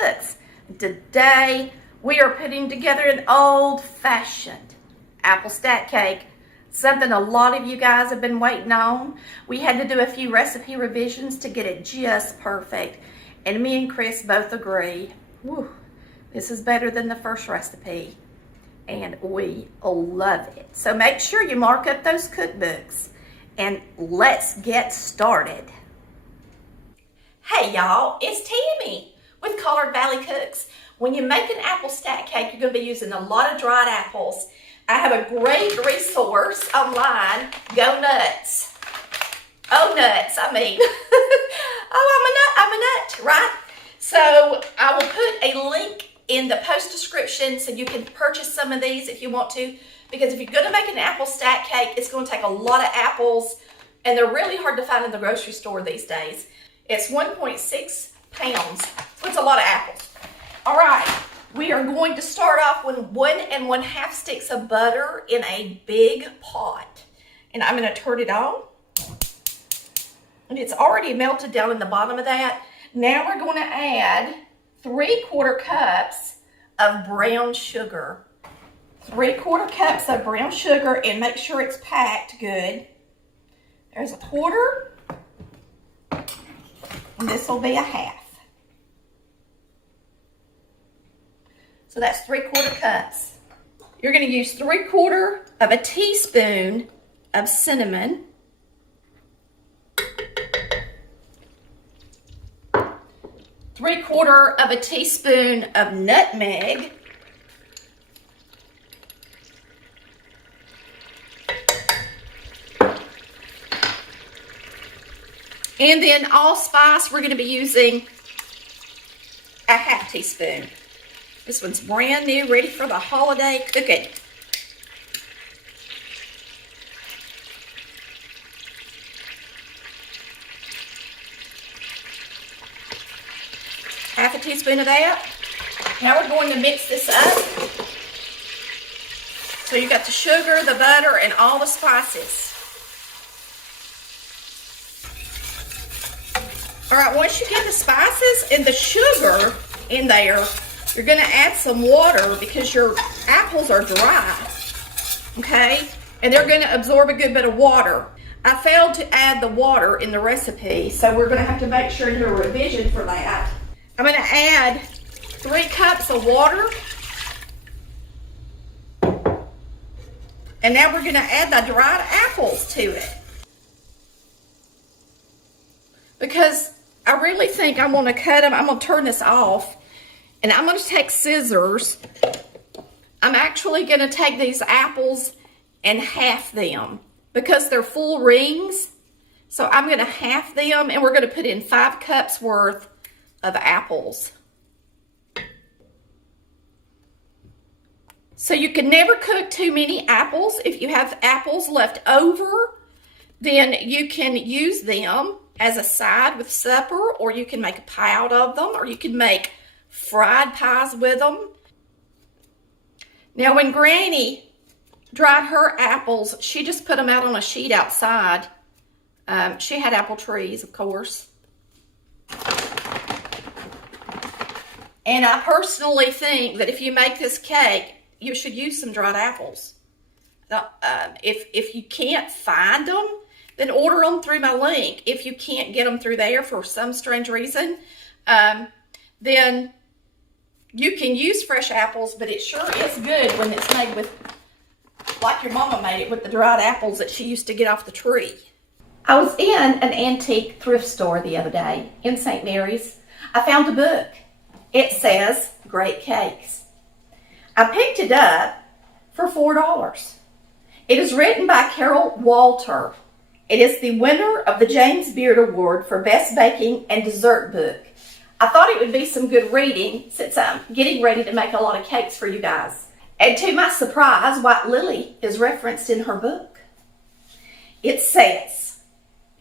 Cooks. Today we are putting together an old-fashioned apple stack cake, something a lot of you guys have been waiting on. We had to do a few recipe revisions to get it just perfect, and me and Chris both agree, whew, this is better than the first recipe, and we love it. So make sure you mark up those cookbooks, and let's get started. Hey y'all, it's Tammy with Collard Valley Cooks. When you make an apple stack cake, you're going to be using a lot of dried apples. I have a great resource online, Go Nuts. Oh, nuts, I mean. Oh, I'm a nut, right? So I will put a link in the post description so you can purchase some of these if you want to. Because if you're going to make an apple stack cake, it's going to take a lot of apples, and they're really hard to find in the grocery store these days. It's 1.6 pounds, so it's a lot of apples. All right, we are going to start off with 1 1/2 sticks of butter in a big pot. And I'm going to turn it on. And it's already melted down in the bottom of that. Now we're going to add 3/4 cups of brown sugar. 3/4 cups of brown sugar, and make sure it's packed good. There's a quarter. And this will be a half. So that's 3/4 cups. You're going to use 3/4 of a teaspoon of cinnamon. 3/4 of a teaspoon of nutmeg. And then allspice, we're going to be using a 1/2 teaspoon. This one's brand new, ready for the holiday cooking. Half a teaspoon of that. Now we're going to mix this up. So you got the sugar, the butter, and all the spices. All right, once you get the spices and the sugar in there, you're going to add some water because your apples are dry, okay? And they're going to absorb a good bit of water. I failed to add the water in the recipe, so we're going to have to make sure to do a revision for that. I'm going to add 3 cups of water. And now we're going to add the dried apples to it. Because I really think I'm going to cut them. I'm going to turn this off. And I'm going to take scissors. I'm actually going to take these apples and half them. Because they're full rings. So I'm going to half them. And we're going to put in 5 cups worth of apples. So you can never cook too many apples. If you have apples left over, then you can use them as a side with supper, or you can make a pie out of them, or you can make fried pies with them. Now when Granny dried her apples, she just put them out on a sheet outside. She had apple trees, of course. And I personally think that if you make this cake, you should use some dried apples. If you can't find them, then order them through my link. If you can't get them through there for some strange reason, then you can use fresh apples, but it sure is good when it's made with, like your mama made it, with the dried apples that she used to get off the tree. I was in an antique thrift store the other day in St. Mary's. I found a book. It says Great Cakes. I picked it up for $4. It is written by Carol Walter. It is the winner of the James Beard Award for Best Baking and Dessert Book. I thought it would be some good reading since I'm getting ready to make a lot of cakes for you guys. And to my surprise, White Lily is referenced in her book. It says,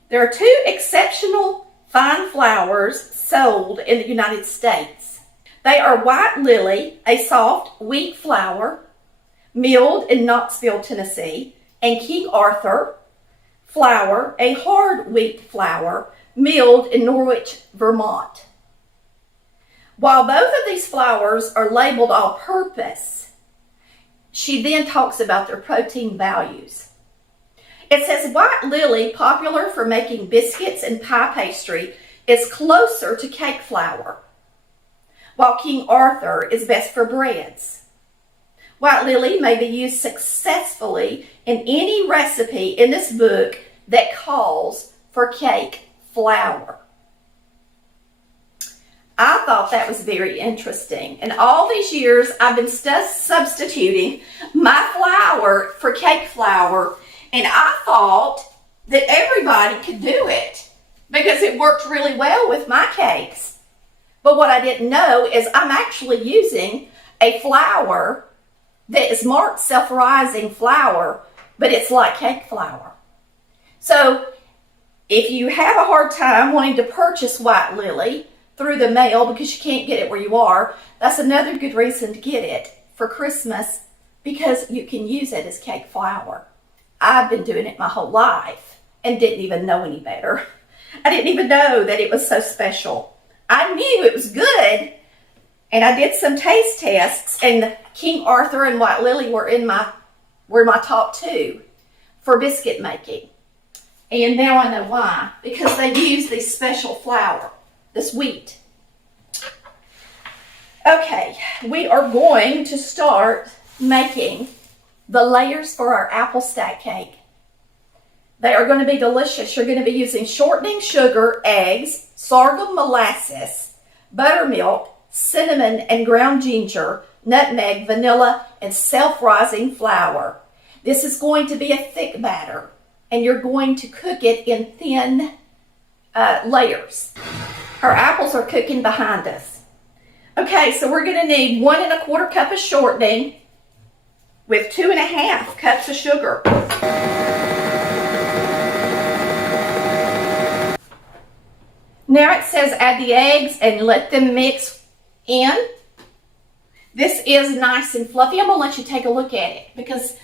there are 2 exceptional fine flours sold in the United States. They are White Lily, a soft wheat flour, milled in Knoxville, Tennessee, and King Arthur flour, a hard wheat flour, milled in Norwich, Vermont. While both of these flours are labeled all-purpose, she then talks about their protein values. It says White Lily, popular for making biscuits and pie pastry, is closer to cake flour, while King Arthur is best for breads. White Lily may be used successfully in any recipe in this book that calls for cake flour. I thought that was very interesting. And all these years, I've been substituting my flour for cake flour, and I thought that everybody could do it because it worked really well with my cakes. But what I didn't know is I'm actually using a flour that is marked self-rising flour, but it's like cake flour. So if you have a hard time wanting to purchase White Lily through the mail because you can't get it where you are, that's another good reason to get it for Christmas, because you can use it as cake flour. I've been doing it my whole life and didn't even know any better. I didn't even know that it was so special. I knew it was good, and I did some taste tests, and King Arthur and White Lily were my top two for biscuit making. And now I know why, because they use this special flour, this wheat. Okay, we are going to start making the layers for our apple stack cake. They are going to be delicious. You're going to be using shortening sugar, eggs, sorghum molasses, buttermilk, cinnamon and ground ginger, nutmeg, vanilla, and self-rising flour. This is going to be a thick batter, and you're going to cook it in thin layers. Our apples are cooking behind us. Okay, so we're going to need 1 1/4 cup of shortening with 2 1/2 cups of sugar. Now it says add the eggs and let them mix in. This is nice and fluffy. I'm going to let you take a look at it because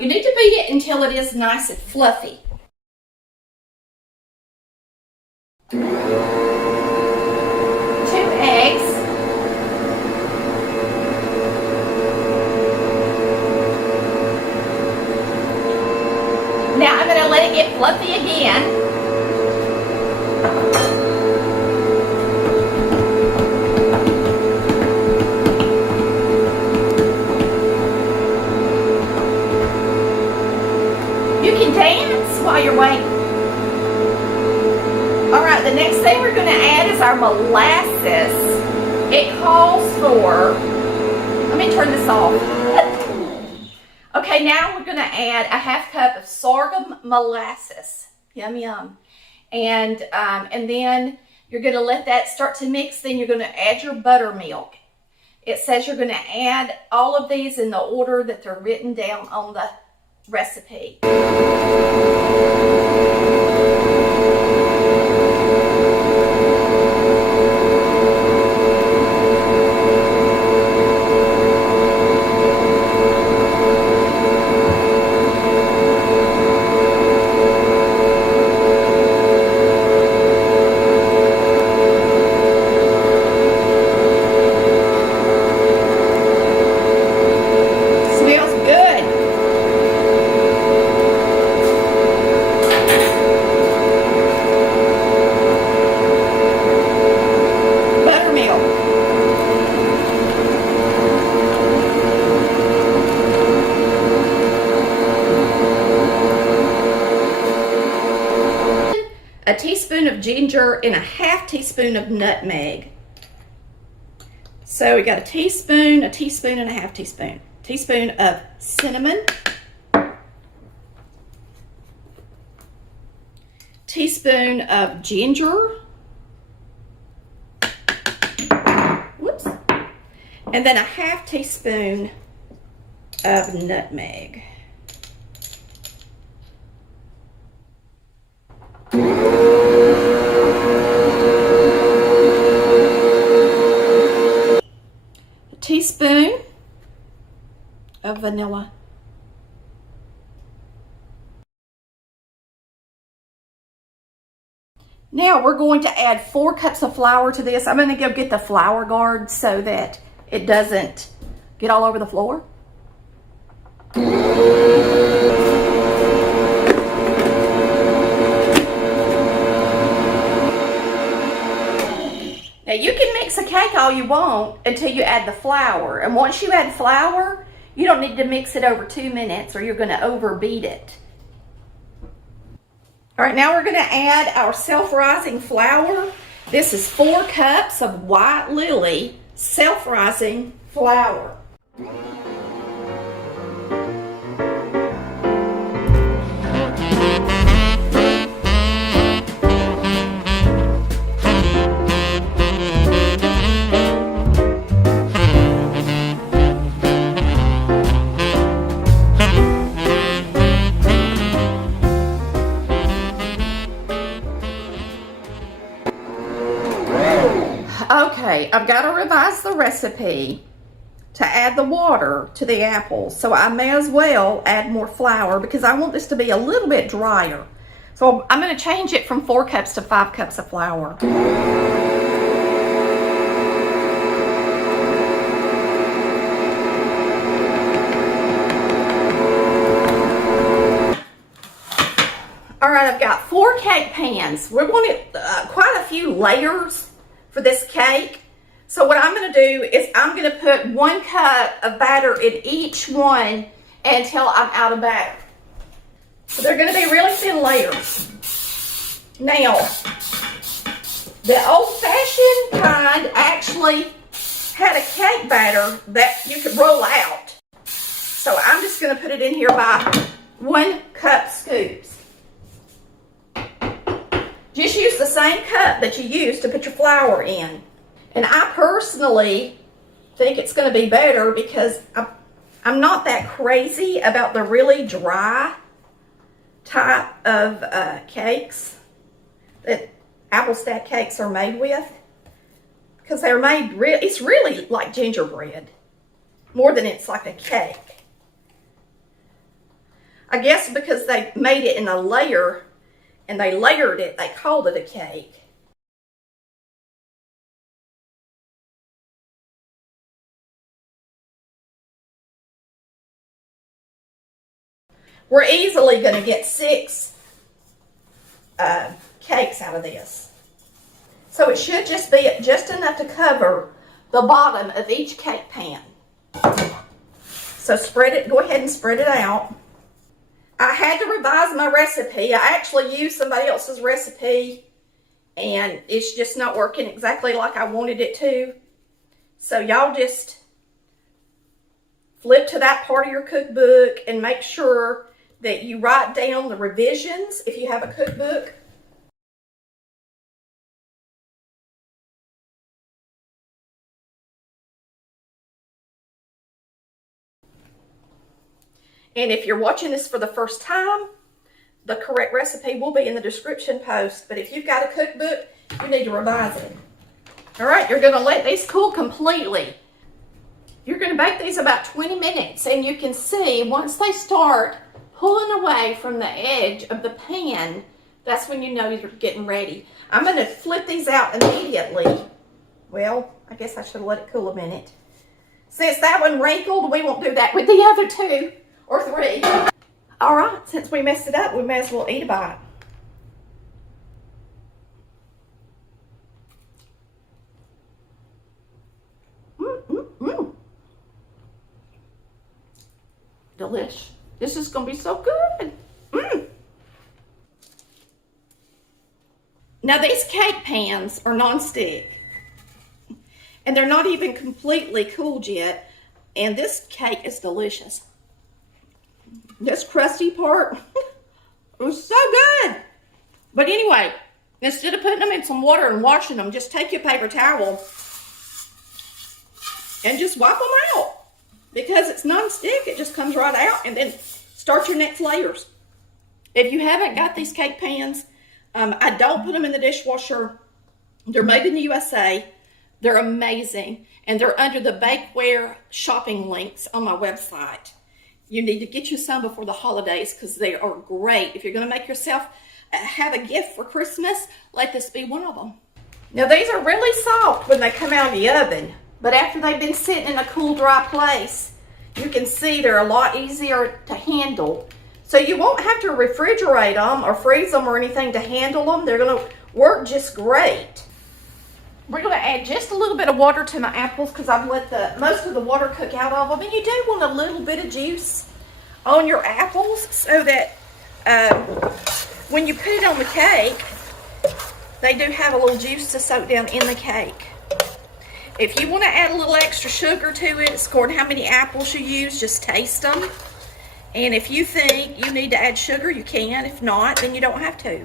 you need to beat it until it is nice and fluffy. Now I'm going to let it get fluffy again. You can dance while you're waiting. All right, the next thing we're going to add is our molasses. It calls for, let me turn this off. Okay, now we're going to add a 1/2 cup of sorghum molasses. Yum, yum. And then you're going to let that start to mix. Then you're going to add your buttermilk. It says you're going to add all of these in the order that they're written down on the recipe. A teaspoon of ginger and a 1/2 teaspoon of nutmeg. So we got a teaspoon and a 1/2 teaspoon. Teaspoon of cinnamon. Teaspoon of ginger. Whoops. And then a 1/2 teaspoon of nutmeg. A teaspoon of vanilla. Now we're going to add 4 cups of flour to this. I'm going to go get the flour guard so that it doesn't get all over the floor. Now you can mix a cake all you want until you add the flour. And once you add flour, you don't need to mix it over 2 minutes or you're going to overbeat it. All right, now we're going to add our self-rising flour. This is 4 cups of White Lily self-rising flour. Okay, I've got to revise the recipe to add the water to the apples. So I may as well add more flour because I want this to be a little bit drier. So I'm going to change it from 4 cups to 5 cups of flour. All right, I've got 4 cake pans. We're going to quite a few layers for this cake. So what I'm going to do is I'm going to put 1 cup of batter in each one until I'm out of batter. So they're going to be really thin layers. Now, the old-fashioned kind actually had a cake batter that you could roll out. So I'm just going to put it in here by 1 cup scoops. Just use the same cup that you use to put your flour in. And I personally think it's going to be better because I'm not that crazy about the really dry type of cakes that apple stack cakes are made with. Because they're made, it's really like gingerbread more than it's like a cake. I guess because they made it in a layer and they layered it, they called it a cake. We're easily going to get 6 cakes out of this. So it should just be just enough to cover the bottom of each cake pan. So spread it, go ahead and spread it out. I had to revise my recipe. I actually used somebody else's recipe and it's just not working exactly like I wanted it to. So y'all just flip to that part of your cookbook and make sure that you write down the revisions if you have a cookbook. And if you're watching this for the first time, the correct recipe will be in the description post. But if you've got a cookbook, you need to revise it. All right, you're going to let these cool completely. You're going to bake these about 20 minutes. And you can see once they start pulling away from the edge of the pan, that's when you know you're getting ready. I'm going to flip these out immediately. Well, I guess I should have let it cool a minute. Since that one wrinkled, we won't do that with the other 2 or 3. All right, since we messed it up, we may as well eat a bite. Delish. This is going to be so good. Now these cake pans are non-stick. And they're not even completely cooled yet. And this cake is delicious. This crusty part was so good. But anyway, instead of putting them in some water and washing them, just take your paper towel and just wipe them out. Because it's non-stick, it just comes right out, and then start your next layers. If you haven't got these cake pans, I don't put them in the dishwasher. They're made in the USA. They're amazing, and they're under the bakeware shopping links on my website. You need to get you some before the holidays because they are great. If you're going to make yourself have a gift for Christmas, let this be one of them. Now these are really soft when they come out of the oven, but after they've been sitting in a cool, dry place, you can see they're a lot easier to handle. So you won't have to refrigerate them or freeze them or anything to handle them. They're gonna work just great. We're gonna add just a little bit of water to my apples because I've let most of the water cook out of them. And you do want a little bit of juice on your apples so that when you put it on the cake, they do have a little juice to soak down in the cake. If you want to add a little extra sugar to it, it's according to how many apples you use, just taste them. And if you think you need to add sugar, you can. If not, then you don't have to.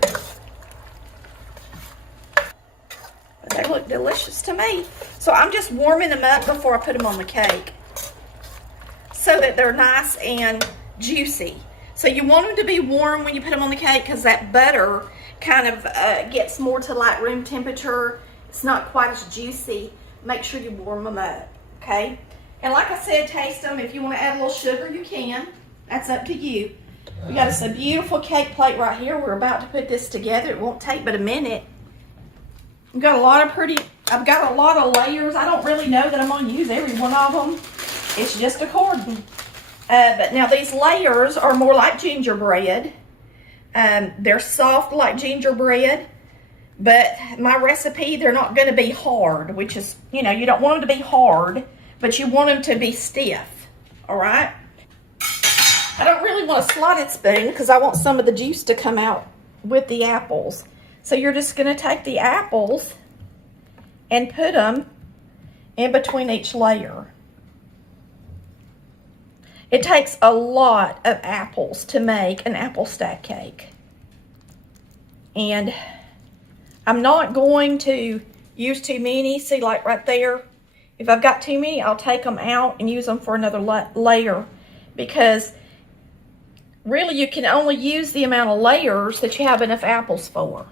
But they look delicious to me. So I'm just warming them up before I put them on the cake so that they're nice and juicy. So you want them to be warm when you put them on the cake because that butter kind of gets more to like room temperature. It's not quite as juicy. Make sure you warm them up, okay? And like I said, taste them. If you want to add a little sugar, you can. That's up to you. We got us a beautiful cake plate right here. We're about to put this together. It won't take but a minute. I've got a lot of layers. I don't really know that I'm going to use every one of them. It's just according. But now these layers are more like gingerbread. They're soft like gingerbread. But my recipe, they're not going to be hard, which is, you know, you don't want them to be hard, but you want them to be stiff, all right? I don't really want a slotted spoon because I want some of the juice to come out with the apples. So you're just going to take the apples and put them in between each layer. It takes a lot of apples to make an apple stack cake. And I'm not going to use too many. See, like right there, if I've got too many, I'll take them out and use them for another layer because really you can only use the amount of layers that you have enough apples for.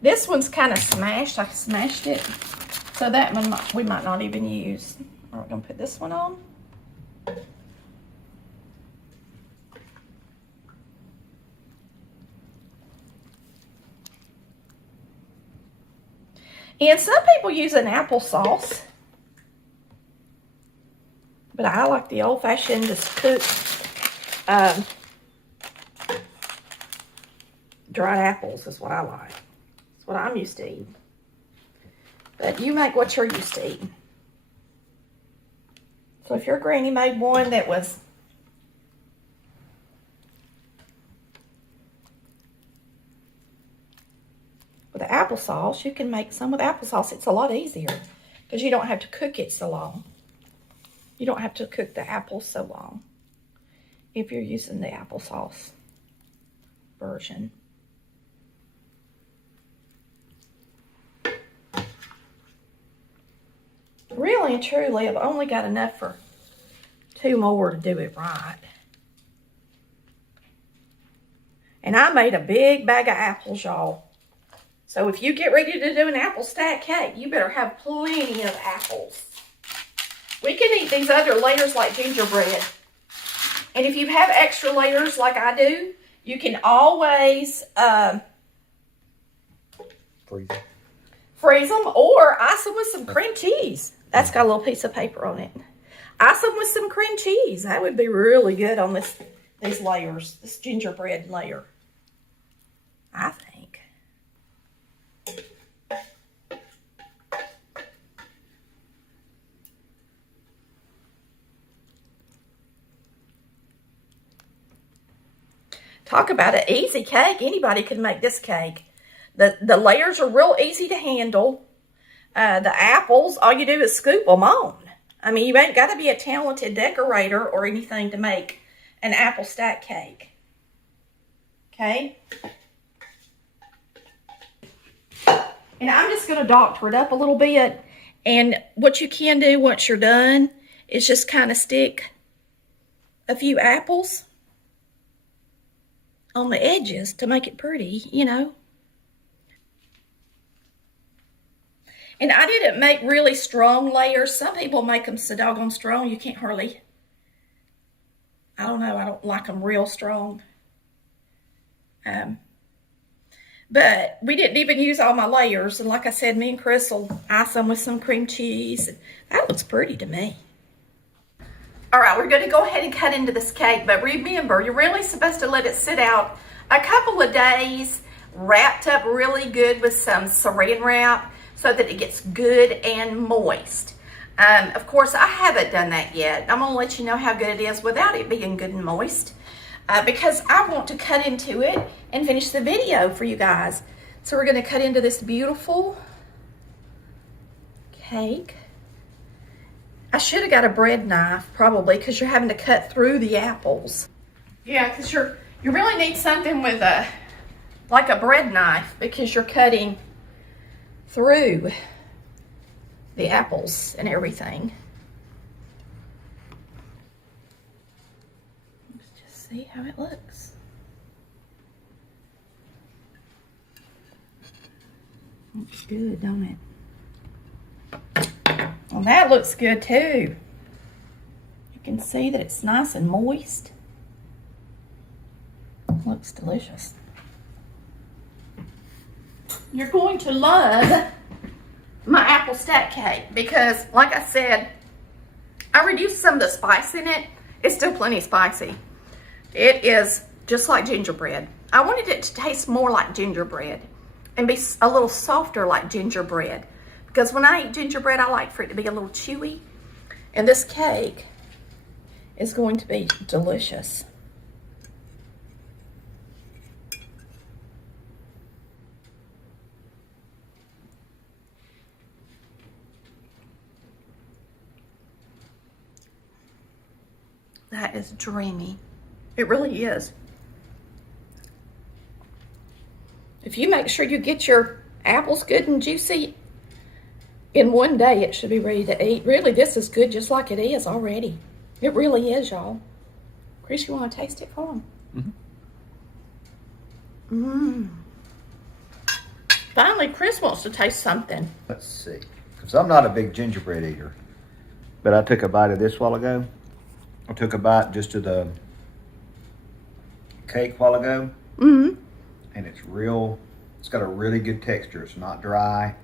This one's kind of smashed. I smashed it. So that one we might not even use. We're going to put this one on. And some people use an applesauce. But I like the old-fashioned, just cooked dried apples is what I like. That's what I'm used to eating. But you make what you're used to eating. So if your granny made one that was with applesauce, you can make some with applesauce. It's a lot easier because you don't have to cook it so long. You don't have to cook the apples so long if you're using the applesauce version. Really and truly, I've only got enough for 2 more to do it right. And I made a big bag of apples, y'all. So if you get ready to do an apple stack cake, you better have plenty of apples. We can eat these other layers like gingerbread. And if you have extra layers like I do, you can always freeze them or ice them with some cream cheese. That's got a little piece of paper on it. Ice them with some cream cheese. That would be really good on these layers, this gingerbread layer, I think. Talk about an easy cake. Anybody can make this cake. The layers are real easy to handle. The apples, all you do is scoop them on. I mean, you ain't got to be a talented decorator or anything to make an apple stack cake. Okay? And I'm just going to doctor it up a little bit. And what you can do once you're done is just kind of stick a few apples on the edges to make it pretty, you know. And I didn't make really strong layers. Some people make them so doggone strong you can't hardly, I don't know, I don't like them real strong. But we didn't even use all my layers. And like I said, me and Chris will ice them with some cream cheese. That looks pretty to me. All right, we're going to go ahead and cut into this cake. But remember, you're really supposed to let it sit out a couple of days, wrapped up really good with some saran wrap so that it gets good and moist. Of course, I haven't done that yet. I'm going to let you know how good it is without it being good and moist. Because I want to cut into it and finish the video for you guys. So we're going to cut into this beautiful cake. I should have got a bread knife probably because you're having to cut through the apples. Yeah, because you really need something with like a bread knife because you're cutting through the apples and everything. See how it looks. Looks good, don't it? Well, that looks good too. You can see that it's nice and moist. Looks delicious. You're going to love my apple stack cake because, like I said, I reduced some of the spice in it. It's still plenty spicy. It is just like gingerbread. I wanted it to taste more like gingerbread and be a little softer like gingerbread. Because when I eat gingerbread, I like for it to be a little chewy. And this cake is going to be delicious. That is dreamy. It really is. If you make sure you get your apples good and juicy, in one day it should be ready to eat. Really, this is good just like it is already. It really is, y'all. Chris, you want to taste it for them? Finally, Chris wants to taste something. Let's see. Because I'm not a big gingerbread eater. But I took a bite of this a while ago. I took a bite just of the cake a while ago. And it's got a really good texture. It's not dry.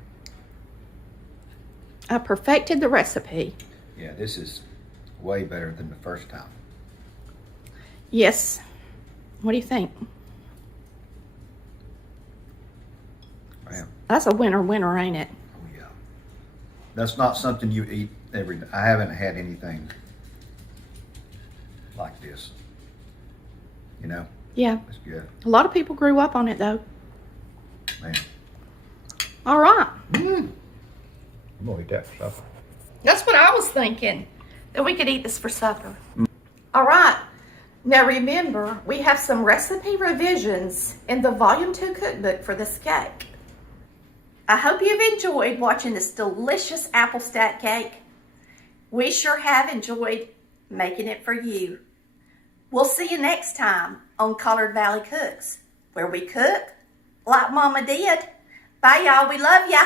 I perfected the recipe. Yeah, this is way better than the first time. Yes. What do you think? Man. That's a winner, ain't it? Oh, yeah. That's not something you eat every day. I haven't had anything like this. You know? Yeah. It's good. A lot of people grew up on it, though. Man. All right. I'm going to eat that for supper. That's what I was thinking, that we could eat this for supper. All right. Now remember, we have some recipe revisions in the Volume 2 cookbook for this cake. I hope you've enjoyed watching this delicious apple stack cake. We sure have enjoyed making it for you. We'll see you next time on Collard Valley Cooks, where we cook like Mama did. Bye, y'all. We love ya.